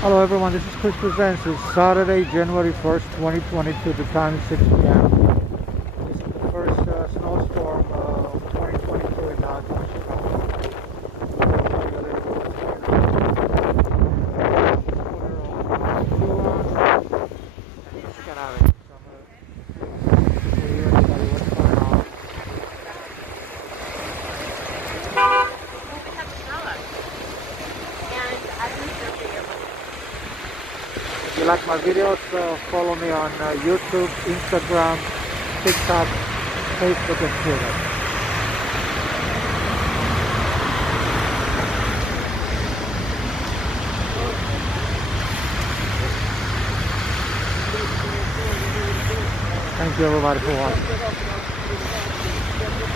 Hello everyone, this is Chris Presents. It's Saturday, January 1st, 2022. The time is 6 p.m. This is the first snowstorm of 2022 in downtown Chicago. I'll tell you a little bit what's going on. Put her on. And she's gonna have it. So I'm gonna tell you everybody what's going on. If you like my videos, follow me on YouTube, Instagram, TikTok, Facebook, and Twitter. Thank you everybody for watching.